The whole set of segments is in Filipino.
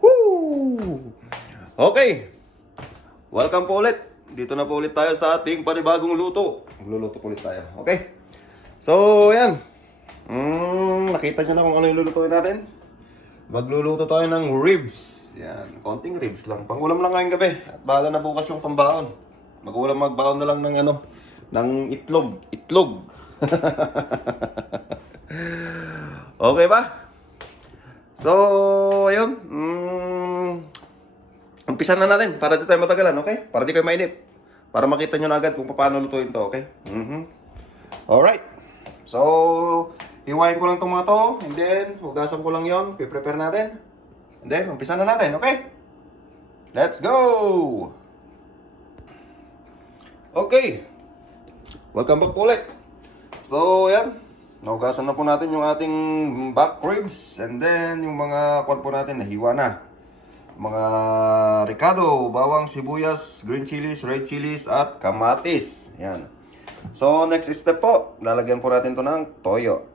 Woo! Okay. Welcome po ulit. Dito na po ulit tayo sa ating panibagong luto. Magluluto po ulit tayo. Okay? So, yan. Nakita nyo na kung ano yung lulutuin natin? Magluluto tayo ng ribs. Yan. Konting ribs lang. Pangulam lang ngayong gabi. At bahala na bukas yung pambaon. Magbaon na lang ng ng itlog. Itlog. Okay ba? So, ayun. Umpisa na natin para di tayo matagalan, okay? Para di kayo mainip. Para makita nyo na agad kung paano lutuin to, okay? Alright. So, hiwain ko lang itong mga to. And then, hugasan ko lang yon. Prepare natin. And then, umpisa na natin, okay? Let's go! Okay. Welcome back po ulit. So, yan. Nahugasan na po natin yung ating back ribs. And then, yung mga kwan po natin, nahiwa na. Mga ricado, bawang, sibuyas, green chilies, red chilies, at kamatis. Yan. So, next step po, lalagyan po natin to ng toyo.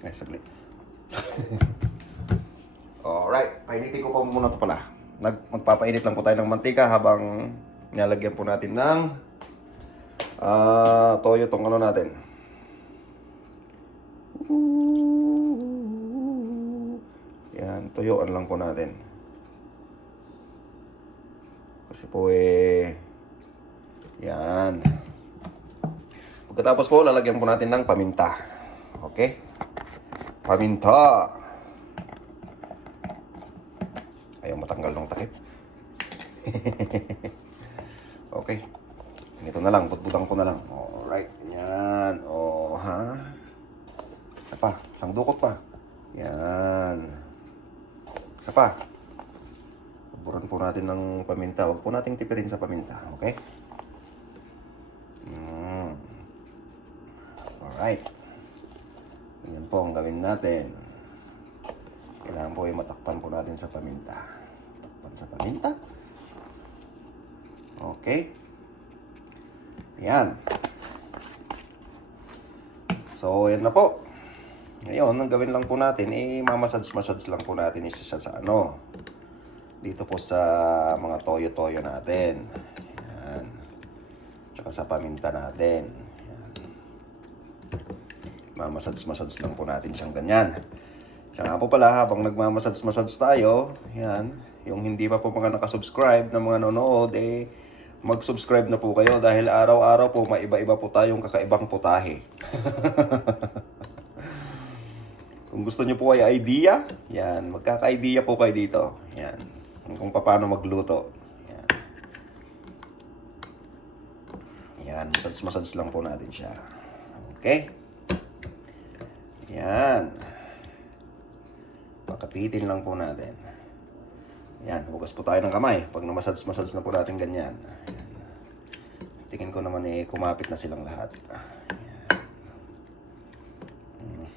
Ay, saglit. Alright, painitin ko pa muna to pala. Magpapainit lang po tayo ng mantika habang nilalagyan po natin ng toyo tong ano natin. Yan, tuyuan lang po natin. Kasi po yan. Pagkatapos po, lalagyan po natin ng paminta. Okay? Paminta. Ayaw matanggal ng takip. Okay. Ganito na lang, butbutang ko na lang. Alright, yan. Oh, ha? Isa pa, isang dukot pa. Yan. Isa pa. Buran po natin ng paminta. Huwag po nating tipirin sa paminta. Okay? Alright. Yan po ang gawin natin. Kailangan po matakpan po natin sa paminta. Takpan sa paminta. Okay. Yan. So, yan na po. Ngayon, ang gawin lang po natin, mamasage lang po natin isa sa dito po sa mga toyo-toyo natin. Yan. Tsaka sa paminta natin. Yan. Mamasage lang po natin siyang ganyan. Tsaka po pala, habang nagmamasage tayo, yan, yung hindi pa po mga nakasubscribe na mga nanonood, mag-subscribe na po kayo dahil araw-araw po maiba-iba po tayong kakaibang putahe. Kung gusto nyo po ay idea, yan, magkaka-idea po kayo dito. Yan, kung paano magluto. Yan. Yan, massage lang po natin siya. Okay? Yan. Pakapitin lang po natin. Yan, hugas po tayo ng kamay. Pag na-massage na po natin ganyan. Yan. Tingin ko naman kumapit na silang lahat.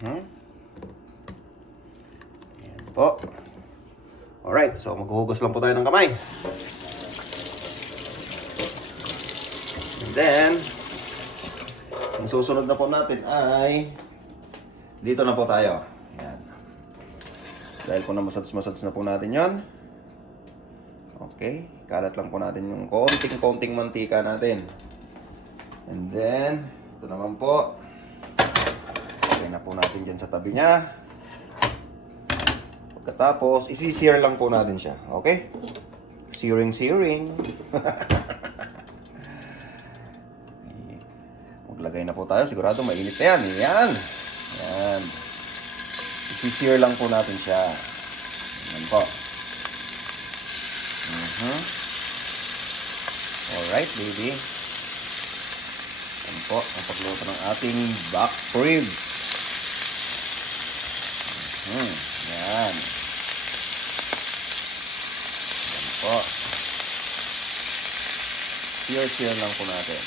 Yan. Po. Alright, so maghuhugas lang po tayo ng kamay. And then, ang susunod na po natin ay dito na po tayo. Yan. Dahil po na massage na po natin yon. Okay, kalat lang po natin yung konting mantika natin. And then, ito naman po. Okay na po natin dyan sa tabi niya. Pagkatapos, isi-sear lang po natin siya. Okay? Searing. Maglagay na po tayo. Sigurado mainit na yan. Yan. Isi-sear lang po natin siya. Yan po. Alright, baby. Yan po ang pagluto ng ating back ribs. Yan. Yan po. Sear lang po natin.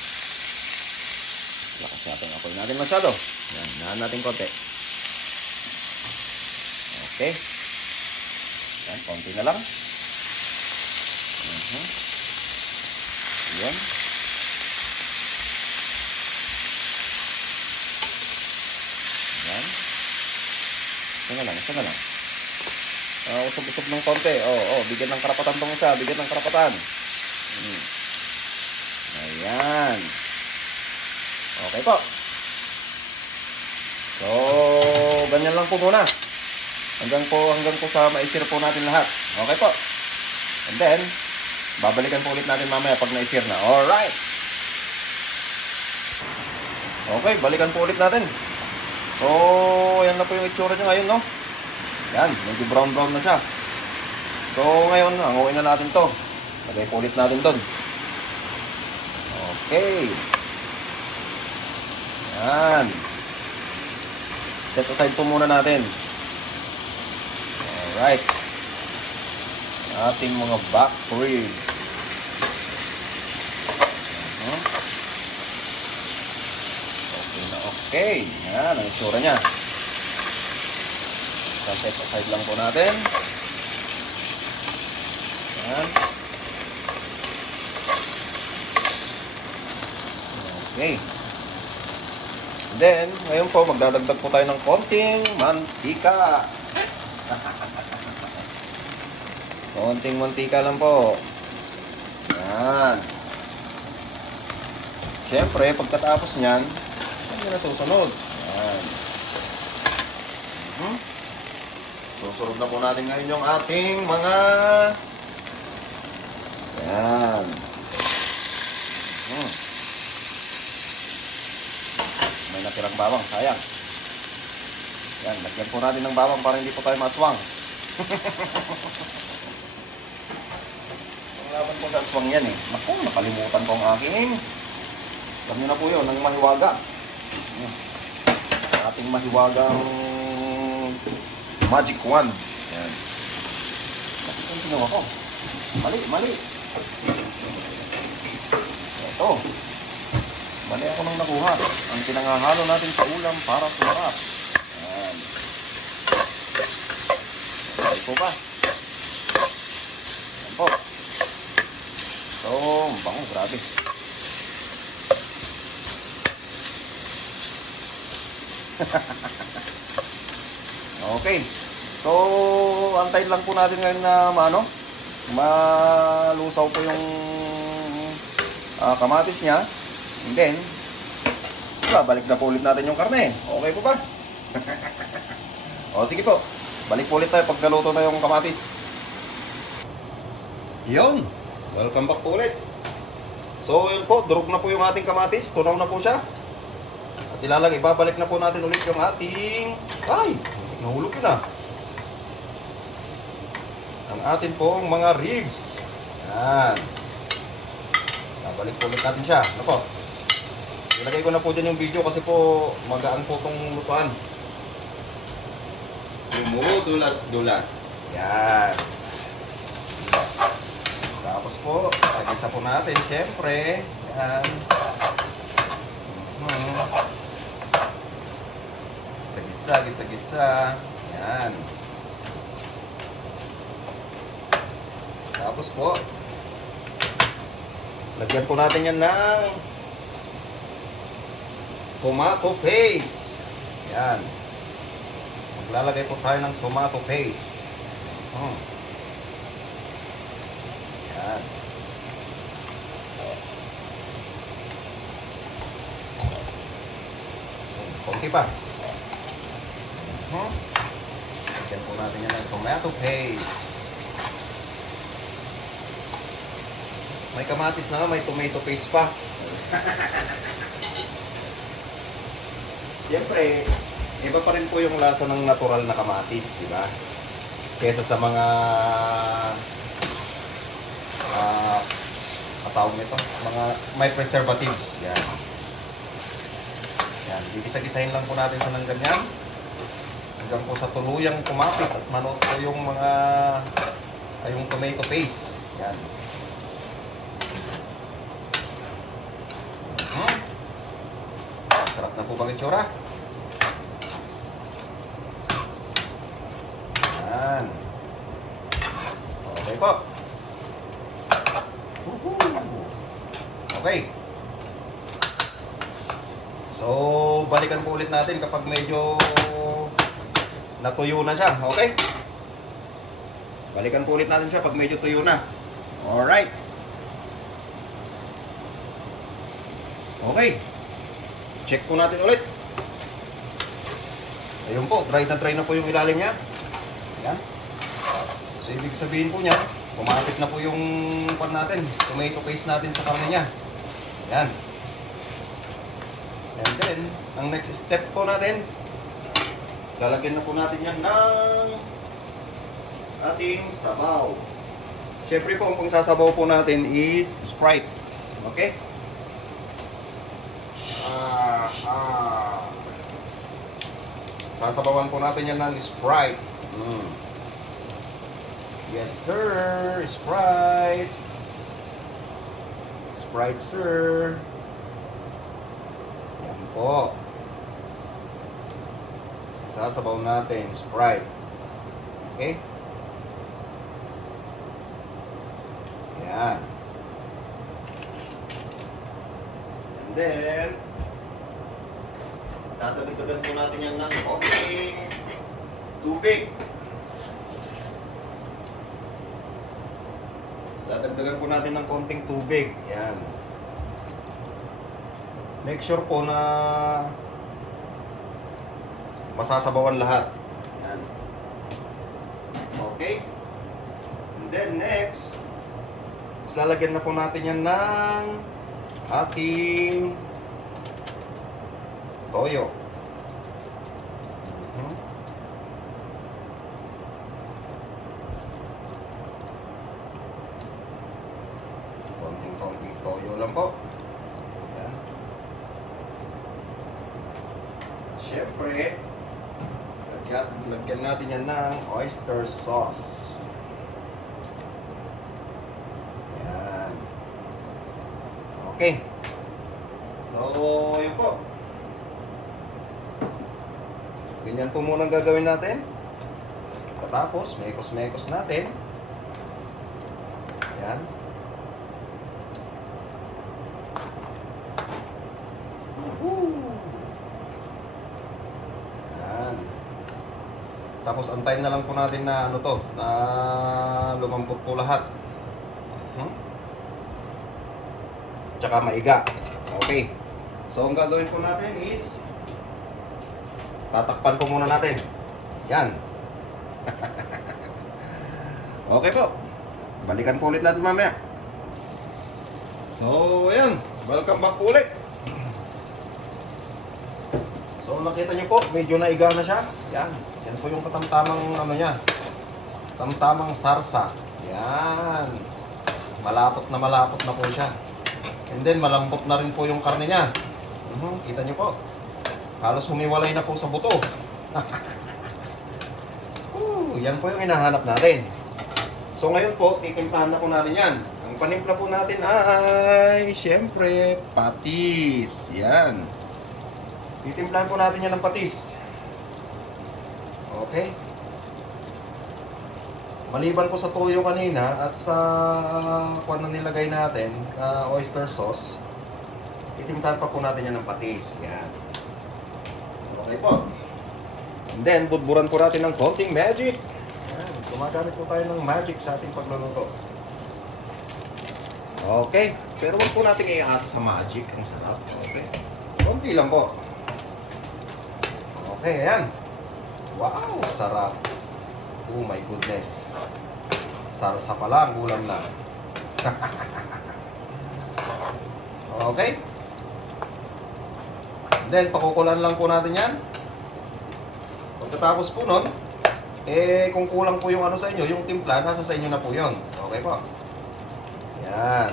Lakas natin apoy natin masyado. Yan, nahan natin konti. Okay. Yan, konti na lang. Yan. Yan. Isa na lang. Usog-usog ng konti. Bigyan ng karapatan tong isa. Bigyan ng karapatan. Ayan. Okay po. So, ganyan lang po muna. Hanggang po sa maisir po natin lahat. Okay po. And then, babalikan po ulit natin mamaya pag naisir na. Alright. Okay, balikan po ulit natin. So, yan na po yung itsura niya ngayon, no? Yan, medyo brown-brown na siya. So, ngayon, hanguin na natin to. Lagay po ulit natin doon. Okay. Yan. Set aside po muna natin. Alright. Ating mga back ribs. Okay na okay. Yan, ang itsura niya. Set aside lang po natin. Yan. Okay. Then, ngayon po, magdadagdag po tayo ng konting mantika. Konting mantika lang po. Yan. Siyempre, pagkatapos niyan, hindi na susunod. Yan. Susunod na po natin ngayon yung ating mga... Yan. May natirang bawang, sayang. Yan, lagyan po natin ng bawang para hindi po tayo maswang. Ang laban po sa aswang yan eh. Naku, nakalimutan ko ang aking. Alam nyo na po yun, ng mahiwaga. Ating mahiwagang magic wand. Yan. Bakit yung ginawa ko? Mali. Ito. Mali ako nang nakuha. Ang pinangahalo natin sa ulam para sumarap. Yan. Mali po ba? Yan po. So, bango, grabe. Okay. So, antayin lang po natin ngayon na malusaw po yung kamatis niya. And then, balik na po ulit natin yung karne. Okay po ba? O, sige po. Balik po ulit tayo pag naluto na yung kamatis. Yun. Welcome back po ulit. So, yun po. Durog na po yung ating kamatis. Tunaw na po siya. At ibabalik na po natin ulit yung ating... Ay! Nahulog yun ah. Ang atin pong mga ribs. Yan. Balik po ulit natin siya. Ano po? Ilagay ko na po dyan yung video kasi po magaan po itong lutuan. Dumudulas-dulas. Yan. Tapos po, isa-isa po natin. Siyempre. Yan. Gisa-gisa. Yan. Tapos po, lagyan po natin yan ng tomato paste. Yan. Maglalagay po tayo ng tomato paste. Yan. Konti pa. Lagyan po natin yan ng tomato paste. May kamatis na nga, may tomato paste pa. Siyempre, iba pa rin po yung lasa ng natural na kamatis, di ba? Kesa sa mga katawag nito, mga may preservatives. Yan. Yan, gigisa-gisahin lang po natin sa ng ganyan. Hanggang po sa tuluyang kumapit at manot po yung mga yung tomato paste. Yan. Sarap na po bang itsura? Yan. Okay po. Okay. So, balikan po ulit natin kapag medyo natuyo na siya. Okay? Balikan po ulit natin siya pag medyo tuyo na. Alright. Okay. Check po natin ulit. Ayun po, dry na po yung ilalim niya. Yan. So, ibig sabihin po niya, pumatik na po yung pan natin, tomato paste natin sa karne niya. Yan. And then, ang next step po natin, lalagyan na po natin yan ng ating sabaw. Siyempre po, ang pangsasabaw po natin is Sprite. Okay? Sasabawan po natin yan ng Sprite. Yes, sir. Sprite. Sprite, sir. Yan po. Sasabaw natin Sprite. Okay? Yan. And then, dadagdagan po natin yan ng konting tubig. Dadagdagan po natin ng konting tubig. Yan. Make sure po na masasabawan lahat. Yan. Okay? And then next, lalagyan na po natin yan ng ating toyo. Konting toyo lang po. Yan. Siyempre, lagyan natin yan ng oyster sauce. Yan. Okay. So, yun po. Ganyan po muna ang gagawin natin. Tapos, mekos-mekos natin. Yan. Yan. Tapos, antayin na lang po natin na ano to, na lumambot po lahat. Tsaka maiga. Okay. So, ang gagawin po natin is tatakpan po muna natin. Yan. Okay po. Balikan po ulit natin mamaya. So, ayan. Welcome back po ulit. So, nakita nyo po, medyo naiga na siya. Yan. Yan po yung katamtamang ano niya. Tamtamang sarsa. Yan. Malapot na po siya. And then, malambot na rin po yung karne niya. Kita nyo po. Halos humiwalay na po sa buto. Yan po yung hinahanap natin. So ngayon po, titimplahan na po natin yan. Ang panimpla po natin ay, syempre, patis. Yan. Titimplahan po natin yan ng patis. Okay. Maliban po sa toyo kanina at sa kung ano nilagay natin, oyster sauce, titimplahan pa po natin yan ng patis. Yan. Okay po. And then, budburan po natin ng konting magic. Ayan, gumagamit po tayo ng magic sa ating pagluluto. Okay. Pero huwag po natin iasa sa magic. Ang sarap. Okay. Konti lang po. Okay, ayan. Wow, sarap. Oh my goodness. Sarsa pa lang, ulam na. Okay. Then, pakukulan lang po natin yan. Pagkatapos po nun, kung kulang po yung ano sa inyo, yung timpla, nasa sa inyo na po yun. Okay po. Yan.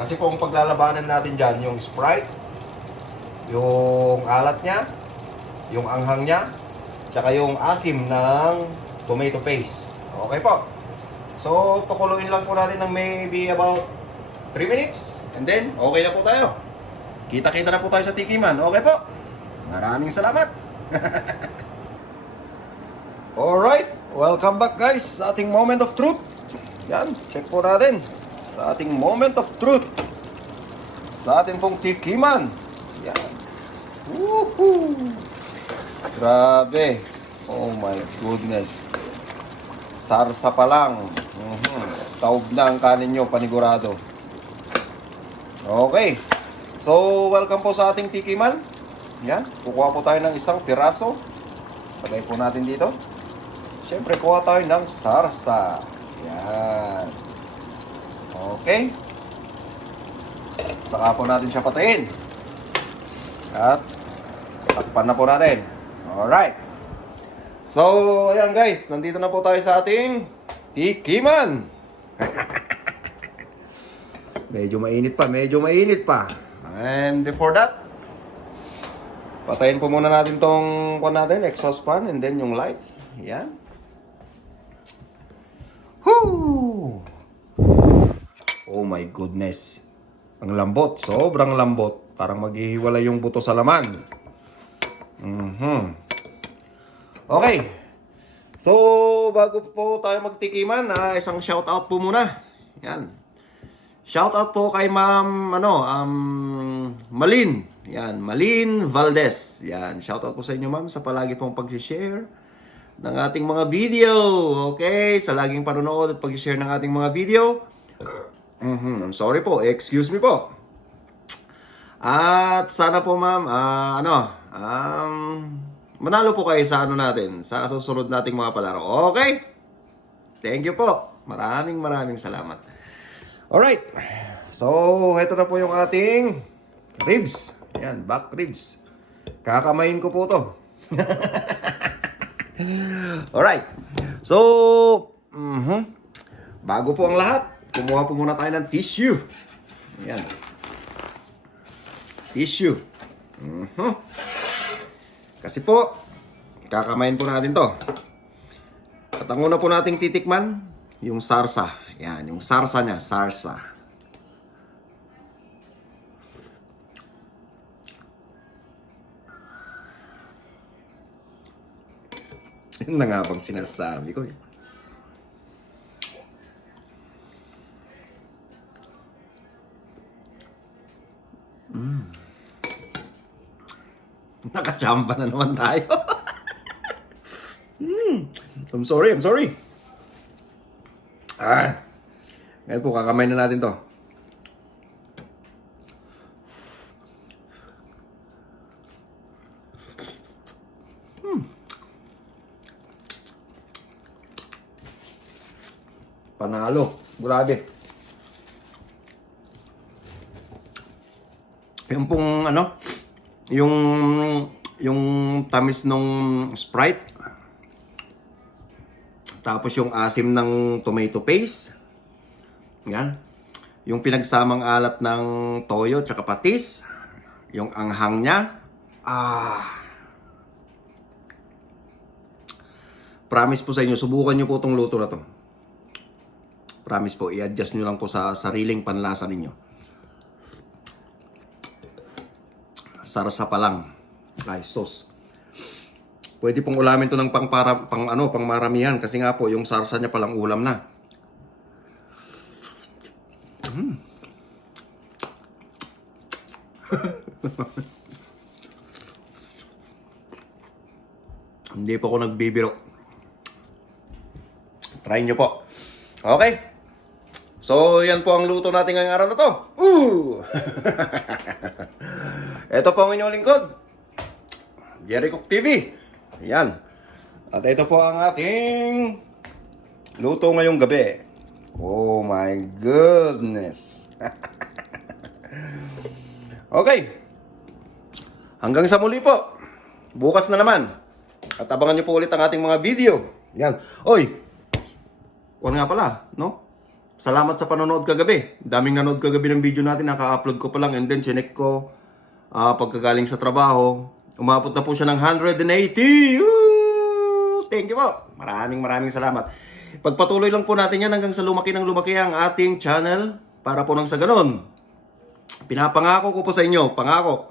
Kasi po, ang paglalabanan natin dyan, yung Sprite, yung alat niya, yung anghang niya, tsaka yung asim ng tomato paste. Okay po. So, pakuluin lang po natin ng maybe about 3 minutes. And then, okay na po tayo. Kita-kita na po tayo sa tikiman. Okay po. Maraming salamat. Alright. Welcome back guys sa ating moment of truth. Yan. Check po natin. Sa ating moment of truth. Sa ating pong tikiman. Yan. Woohoo! Grabe. Oh my goodness. Sarsa pa lang. Taob na ang kanin nyo, panigurado. Okay. So, welcome po sa ating tikiman. Yan. Kukuha po tayo ng isang piraso. Lagay po natin dito. Siyempre, kuha tayo ng sarsa. Yan. Okay. Saka po natin siya patayin. At takpan na po natin. Alright. So, ayan guys. Nandito na po tayo sa ating tikiman. Medyo mainit pa. And before that, patayin po muna natin tong exhaust fan and then yung lights. Ayan. Whoo! Oh my goodness. Ang lambot. Sobrang lambot. Parang maghihiwalay yung buto sa laman. Okay. So, bago po tayo magtikiman, isang shoutout po muna. Yan. Shoutout po kay Ma'am Malin. Yan, Malin Valdez. Yan, shoutout po sa inyo ma'am sa palagi pong pag-share ng ating mga video. Okay, sa laging panonood at pag-share ng ating mga video. I'm sorry po, excuse me po. At sana po ma'am, manalo po kayo sa natin, sa susunod nating mga palaro. Okay? Thank you po. Maraming salamat. Alright. So, ito na po yung ating ribs. Ayan, back ribs. Kakamayin ko po to. Alright. So, bago po ang lahat, kumuha po muna tayo ng tissue. Ayan. Tissue. Kasi po, kakamayin po natin to. At ang una po nating titikman, yung sarsa. Yan, yung sarsa niya, sarsa. Yun na nga bang sinasabi ko. Nakachamba na naman tayo. I'm sorry. Ngayon po, kakamay na natin to. Panalo. Grabe. Yung pong yung tamis nung Sprite. Tapos yung asim ng tomato paste. Yan. Yung pinagsamang alat ng toyo tsaka patis. Yung anghang niya. Promise po sa inyo, subukan nyo po itong luto na to. Promise po, i-adjust nyo lang po sa sariling panlasa ninyo. Sarsa pa lang. Ay, sauce. Pwede pong ulamin to ng pangmaramihan kasi nga po yung sarsa niya palang ulam na. Hindi po ako nagbibiro. Try nyo po. Okay. So, yan po ang luto natin ngayong araw na to. Ito po ang inyong lingkod, Jerry Cook TV. Yan. At ito po ang ating luto ngayong gabi. Oh my goodness. Okay. Hanggang sa muli po. Bukas na naman. At abangan nyo po ulit ang ating mga video. Yan. Oy! Kung nga pala, no? Salamat sa panonood kagabi. Daming nanood kagabi ng video natin. Naka-upload ko pa lang and then chinek ko pagkagaling sa trabaho. Umabot na po siya ng 180. Thank you po. Maraming salamat. Pagpatuloy lang po natin yan hanggang sa lumaki ng lumaki ang ating channel para po nang sa ganon. Pinapangako ko po sa inyo, pangako.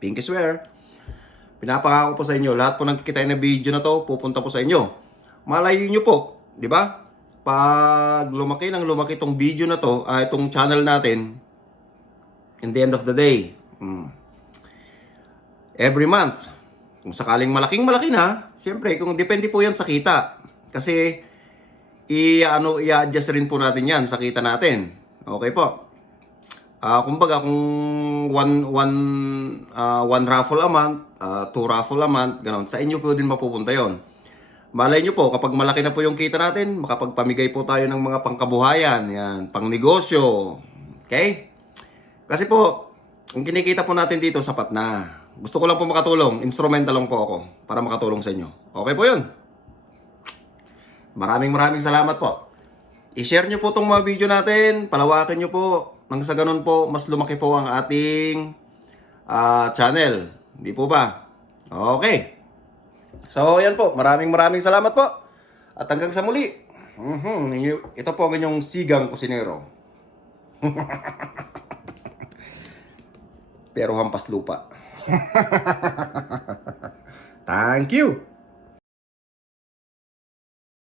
Pinky swear. Pinapangako po sa inyo, lahat po nagkikita na video na to, pupunta po sa inyo. Malayo nyo po, di ba? Pag lumaki ng lumaki itong video na to, itong channel natin, in the end of the day, every month, Kung sakaling malaki na, syempre, kung depende po yan sa kita. Kasi, i-adjust rin po natin yan sa kita natin. Okay po. Kumbaga, kung one raffle a month, two raffle a month, gano'n, sa inyo po din mapupunta yon. Malay nyo po, kapag malaki na po yung kita natin, makapagpamigay po tayo ng mga pangkabuhayan, yan, pang negosyo. Okay? Kasi po, ang kinikita po natin dito, sapat na. Gusto ko lang po makatulong, instrumental lang po ako para makatulong sa inyo. Okay po yun. Maraming salamat po. I-share nyo po itong mga video natin, palawakin nyo po, nang sa ganun po, mas lumaki po ang ating channel. Di po ba? Okay. So, yan po. Maraming salamat po. At hanggang sa muli. Ito po ang inyong sigang kusinero. Pero hampas lupa. Thank you.